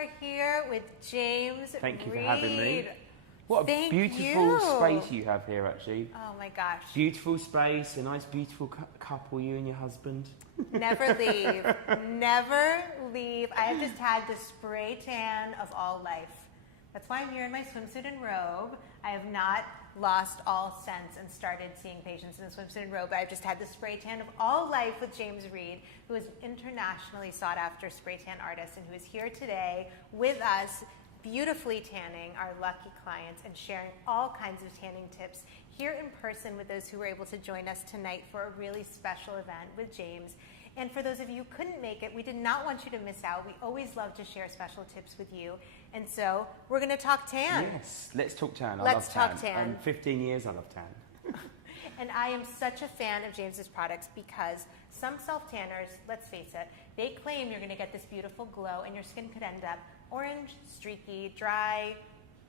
are here with James Thank you for Reed. having me. What a beautiful space you have here, actually. Oh my gosh. Beautiful space, a nice beautiful couple, you and your husband. Never leave. Never leave. I have just had the spray tan of all life. That's why I'm here in my swimsuit and robe. I have not lost all sense and started seeing patients in a swimsuit and robe. I've just had the spray tan of all life with James Reed, who is internationally sought after spray tan artist and who is here today with us, beautifully tanning our lucky clients and sharing all kinds of tanning tips here in person with those who were able to join us tonight for a really special event with James. And for those of you who couldn't make it, we did not want you to miss out. We always love to share special tips with you. And so we're going to talk tan. Yes, let's talk tan. Let's I love talk tan. And 15 years, I love tan. And I am such a fan of James's products because some self-tanners, let's face it, they claim you're going to get this beautiful glow and your skin could end up orange, streaky, dry,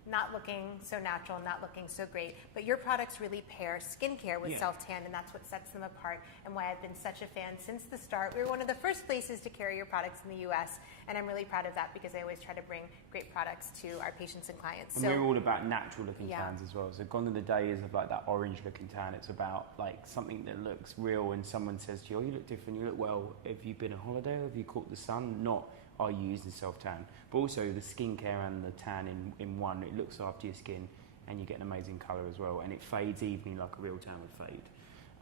not looking so natural, not looking so great. But your products really pair skincare with self-tan, and that's what sets them apart and why I've been such a fan since the start. We were one of the first places to carry your products in the US, and I'm really proud of that because I always try to bring great products to our patients and clients. And we're all about natural looking tans as well. So gone are the days of like that orange looking tan. It's about like something that looks real and someone says to you, oh, you look different, you look well. Have you been on holiday? Have you caught the sun? Not are you using self-tan, but also the skincare and the tan in one. It looks after your skin and you get an amazing colour as well, and it fades evenly like a real tan would fade.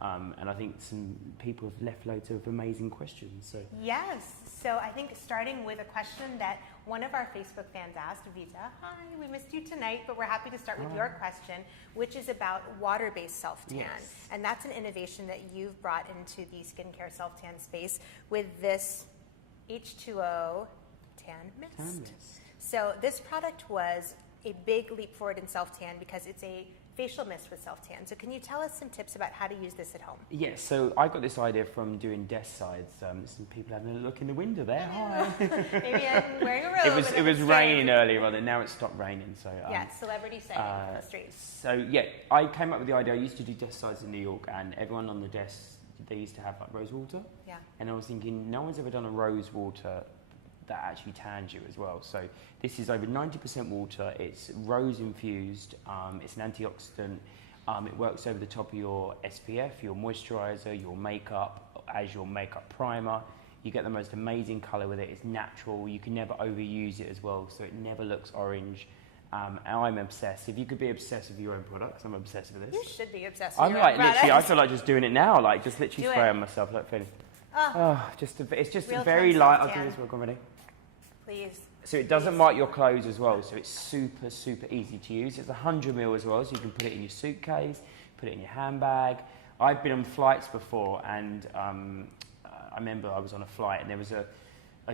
And I think some people have left loads of amazing questions. So yes, so I think starting with a question that one of our Facebook fans asked, Vita, hi, we missed you tonight, but we're happy to start with your question, which is about water-based self-tan. Yes. And that's an innovation that you've brought into the skincare self-tan space with this H2O Tan Mist. So this product was a big leap forward in self-tan because it's a facial mist with self-tan. So can you tell us some tips about how to use this at home? Yes, so I got this idea from doing desk sides. Some people having a look in the window there. Hi. Maybe I'm wearing a robe. It was raining earlier on and now it's stopped raining. So celebrity sighting on the streets. So yeah, I came up with the idea. I used to do desk sides in New York and everyone on the desk, they used to have like rose water. Yeah. And I was thinking, no one's ever done a rose water that actually tans you as well. So this is over 90% water. It's rose infused. It's an antioxidant. It works over the top of your SPF, your moisturizer, your makeup, as your makeup primer. You get the most amazing color with it. It's natural. You can never overuse it as well, so it never looks orange. And I'm obsessed. If you could be obsessed with your own products, I'm obsessed with this. You should be obsessed with your own products. Literally, I feel like just doing it now, like just literally spray on myself, like feeling. It's just a very light. I'll do this real quick, ready? Please. So it doesn't mark your clothes as well, so it's super, super easy to use. It's 100 ml as well, so you can put it in your suitcase, put it in your handbag. I've been on flights before, and I remember I was on a flight, and there was a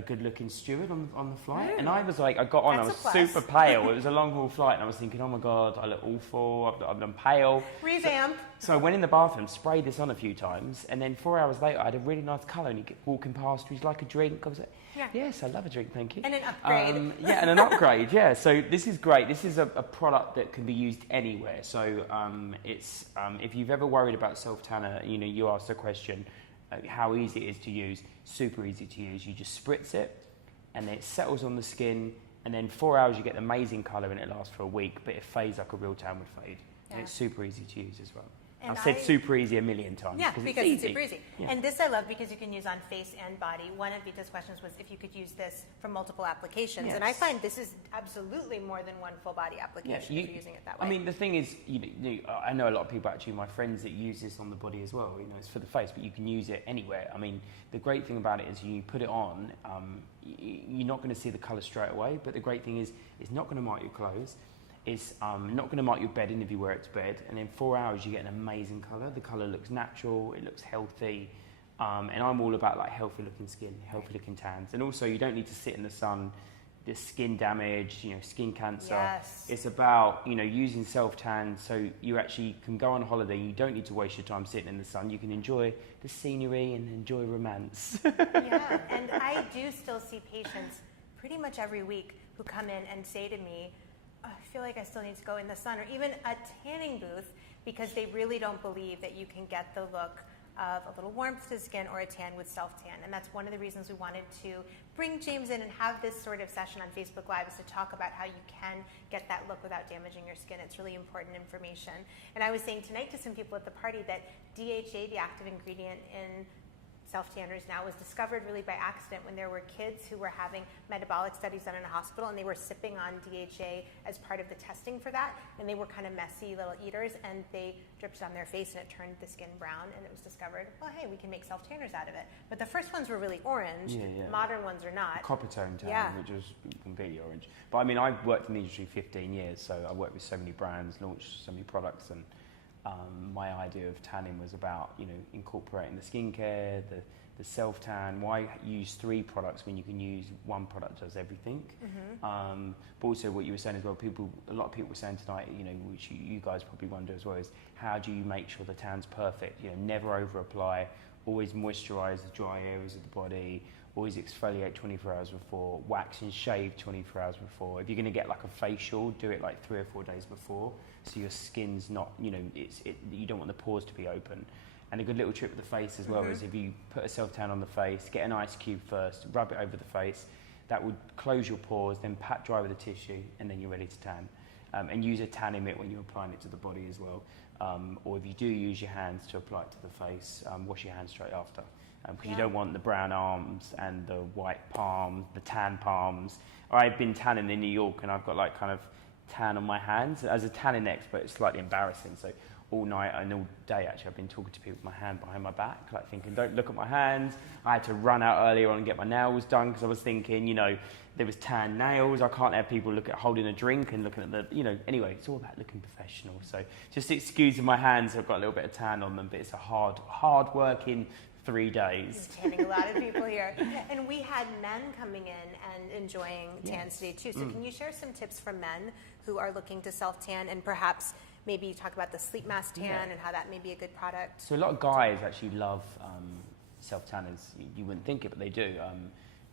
good-looking steward on the flight, and I was like, I got on, I was super pale. It was a long-haul flight, and I was thinking, oh my God, I look awful, I'm pale. Revamped. So I went in the bathroom, sprayed this on a few times, and then 4 hours later, I had a really nice colour, and you kept walking past, would you like a drink? I was like, yes, I love a drink, thank you. And an upgrade. And an upgrade, yeah. So this is great. This is a product that can be used anywhere. So it's if you've ever worried about self-tanner, you asked the question, how easy it is to use. Super easy to use. You just spritz it and then it settles on the skin, and then 4 hours you get amazing colour and it lasts for a week, but it fades like a real tan would fade. And it's super easy to use as well. And I've said super easy a million times. Yeah, because it's super easy. Yeah. And this I love because you can use on face and body. One of Vita's questions was if you could use this for multiple applications. Yes. And I find this is absolutely more than one full body application if you're using it that way. I mean, the thing is, I know a lot of people, actually, my friends that use this on the body as well. It's for the face, but you can use it anywhere. I mean, the great thing about it is you put it on, you're not going to see the colour straight away, but the great thing is it's not going to mark your clothes. It's not going to mark your bedding if you wear it to bed, and in 4 hours you get an amazing colour. The colour looks natural, it looks healthy, and I'm all about like healthy looking skin, healthy looking tans, and also you don't need to sit in the sun. There's skin damage, skin cancer. Yes. It's about using self-tan so you actually can go on holiday. You don't need to waste your time sitting in the sun. You can enjoy the scenery and enjoy romance. Yeah, and I do still see patients pretty much every week who come in and say to me, I feel like I still need to go in the sun, or even a tanning booth, because they really don't believe that you can get the look of a little warmth to skin or a tan with self-tan. And that's one of the reasons we wanted to bring James in and have this sort of session on Facebook Live, is to talk about how you can get that look without damaging your skin. It's really important information. And I was saying tonight to some people at the party that DHA, the active ingredient in self-tanners now, was discovered really by accident when there were kids who were having metabolic studies done in a hospital, and they were sipping on DHA as part of the testing for that, and they were kind of messy little eaters, and they dripped it on their face and it turned the skin brown, and it was discovered, well, hey, we can make self-tanners out of it. But the first ones were really orange. Modern ones are not. Copper tone tan, which was completely orange. But I mean, I've worked in the industry 15 years, so I worked with so many brands, launched so many products, and my idea of tanning was about, incorporating the skincare, the self-tan. Why use 3 products when you can use one product that does everything? But also what you were saying as well, a lot of people were saying tonight, which you guys probably wonder as well, is how do you make sure the tan's perfect? Never over apply, always moisturize the dry areas of the body, always exfoliate 24 hours before, wax and shave 24 hours before. If you're going to get like a facial, do it like 3 or 4 days before, so your skin's not, you don't want the pores to be open. And a good little trick with the face as well is if you put a self-tan on the face, get an ice cube first, rub it over the face, that would close your pores, then pat dry with a tissue, and then you're ready to tan. And use a tanning mitt when you're applying it to the body as well. Or if you do use your hands to apply it to the face, wash your hands straight after. Because you don't want the brown arms and the white palms, the tan palms. I've been tanning in New York, and I've got like kind of tan on my hands. As a tanning expert, it's slightly embarrassing. So all night and all day, actually, I've been talking to people with my hand behind my back, like thinking, don't look at my hands. I had to run out earlier on and get my nails done because I was thinking, there was tan nails. I can't have people holding a drink and looking at anyway, it's all about looking professional. So just excusing my hands, I've got a little bit of tan on them, but it's a hard working 3 days. Tanning a lot of people here. And we had men coming in and enjoying tans today too. So can you share some tips for men who are looking to self-tan, and perhaps maybe talk about the sleep mask tan and how that may be a good product? So a lot of guys actually love self-tanners. You wouldn't think it, but they do.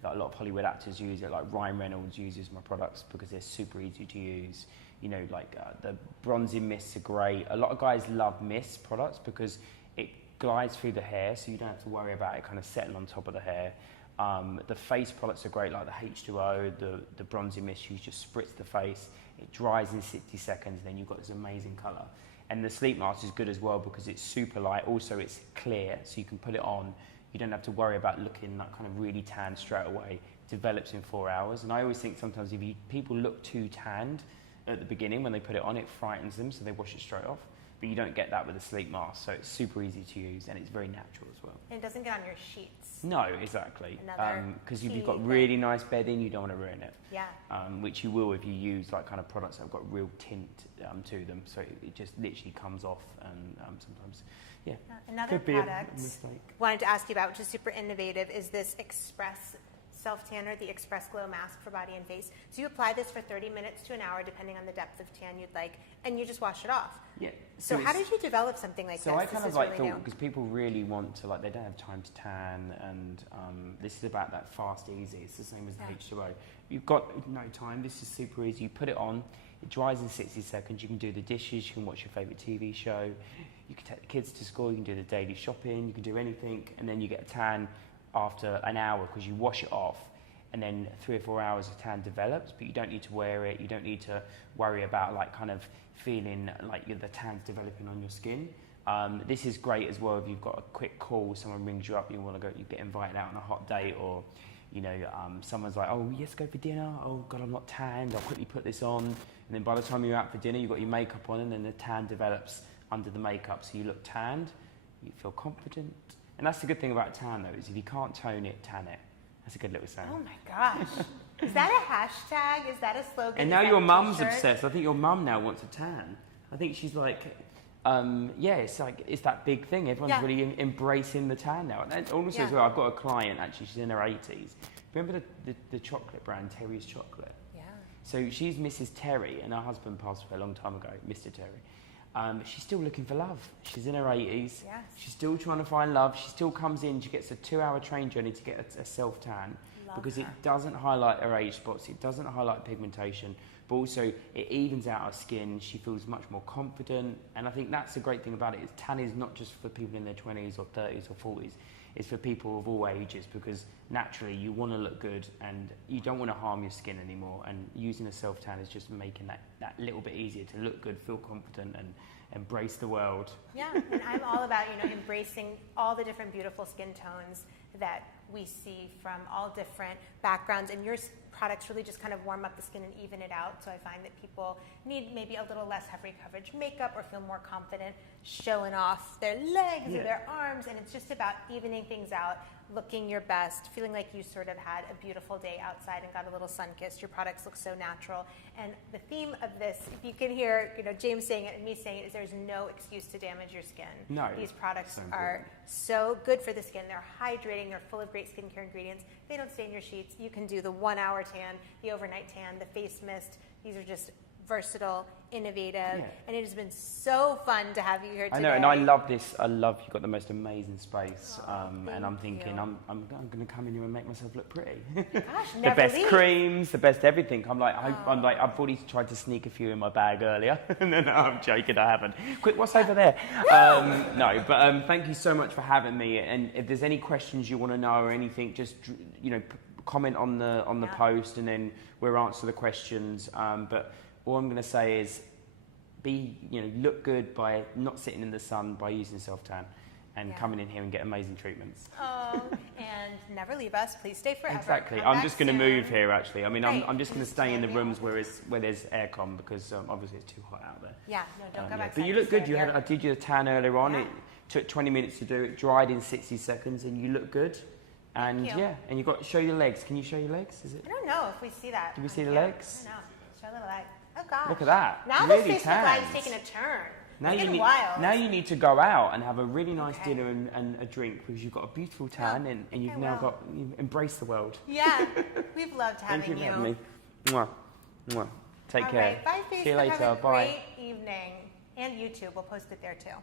Like a lot of Hollywood actors use it, like Ryan Reynolds uses my products because they're super easy to use. The bronzing mists are great. A lot of guys love mist products because it glides through the hair, so you don't have to worry about it kind of settling on top of the hair. The face products are great, like the H2O, the bronzing mist, you just spritz the face, it dries in 60 seconds, and then you've got this amazing colour. And the sleep mask is good as well because it's super light, also it's clear, so you can put it on, you don't have to worry about looking like kind of really tan straight away. It develops in 4 hours, and I always think sometimes if people look too tanned at the beginning when they put it on, it frightens them, so they wash it straight off. But you don't get that with a sleep mask, so it's super easy to use and it's very natural as well. And it doesn't get on your sheets. No, exactly. Because if you've got really nice bedding, you don't want to ruin it. Yeah. Which you will if you use like kind of products that have got real tint to them, so it just literally comes off, and sometimes, Another product wanted to ask you about, which is super innovative, is this Express self-tanner, the Express Glow Mask for body and face. So you apply this for 30 minutes to an hour, depending on the depth of tan you'd like, and you just wash it off. Yeah. So how did you develop something like this? So I kind of like thought, because people really want to, they don't have time to tan, and this is about that fast, easy. It's the same as the H2O. You've got no time. This is super easy. You put it on. It dries in 60 seconds. You can do the dishes. You can watch your favourite TV show. You can take the kids to school. You can do the daily shopping. You can do anything, and then you get a tan after an hour because you wash it off, and then 3 or 4 hours of tan develops, but you don't need to wear it. You don't need to worry about kind of feeling like the tan's developing on your skin. This is great as well if you've got a quick call, someone rings you up, you get invited out on a hot date, or someone's like, oh, yes, go for dinner. Oh God, I'm not tanned. I'll quickly put this on. And then by the time you're out for dinner, you've got your makeup on, and then the tan develops under the makeup, so you look tanned. You feel confident. And that's the good thing about tan, though, is if you can't tone it, tan it. That's a good little saying. Oh my gosh. Is that a hashtag? Is that a slogan? And now your mum's obsessed. I think your mum now wants a tan. I think she's like, it's that big thing. Everyone's really embracing the tan now. And also as well, I've got a client, actually, she's in her 80s. Remember the chocolate brand, Terry's Chocolate? Yeah. So she's Mrs. Terry, and her husband passed away a long time ago, Mr. Terry. She's still looking for love. She's in her 80s. Yes. She's still trying to find love. She still comes in. She gets a 2-hour train journey to get a self-tan. because it doesn't highlight her age spots, it doesn't highlight pigmentation, but also it evens out her skin. She feels much more confident, and I think that's the great thing about it, is tan is not just for people in their 20s or 30s or 40s, it's for people of all ages, because naturally you want to look good and you don't want to harm your skin anymore, and using a self-tan is just making that little bit easier to look good, feel confident, and embrace the world. Yeah, and I'm all about, embracing all the different beautiful skin tones that we see from all different backgrounds, and your products really just kind of warm up the skin and even it out. So I find that people need maybe a little less heavy coverage makeup or feel more confident showing off their legs or their arms, and it's just about evening things out, looking your best, feeling like you sort of had a beautiful day outside and got a little sun kissed. Your products look so natural, and the theme of this, if you can hear James saying it and me saying it, is there's no excuse to damage your skin. No, these products are so good for the skin. They're hydrating, they're full of great skincare ingredients. They don't stain your sheets. You can do the 1 hour tan, the overnight tan, the face mist. These are just versatile, innovative, and it has been so fun to have you here today. I know, and I love this. I love you've got the most amazing space, and I'm thinking I'm going to come in here and make myself look pretty. Gosh, the best creams, the best everything. I've already tried to sneak a few in my bag earlier, and then I'm joking, I haven't. Quick, what's over there? No, but thank you so much for having me. And if there's any questions you want to know or anything, just comment on the post, and then we'll answer the questions. But all I'm going to say is look good by not sitting in the sun, by using self-tan, and coming in here and get amazing treatments. Oh, and never leave us. Please stay forever. Exactly. I'm just going to move here, actually. I mean, I'm just going to stay in the rooms where there's aircon, because obviously it's too hot out there. Yeah, no, don't go back. But you look good. I did your tan earlier on. It took 20 minutes to do it, dried in 60 seconds, and you look good. And and you've got to show your legs. Can you show your legs? Is it? I don't know if we see that. Do we see the legs? I don't know. Show a little leg. Oh gosh. Look at that. Now really the Facebook Live's taking a turn. Now you need to go out and have a really nice dinner and a drink, because you've got a beautiful tan, and you've now you've embraced the world. Yeah, we've loved having you. Thank you for having me. Mwah. Mwah. Take care. Right. Bye, Facebook. See you later. Have a Bye. great evening. And YouTube. We'll post it there too.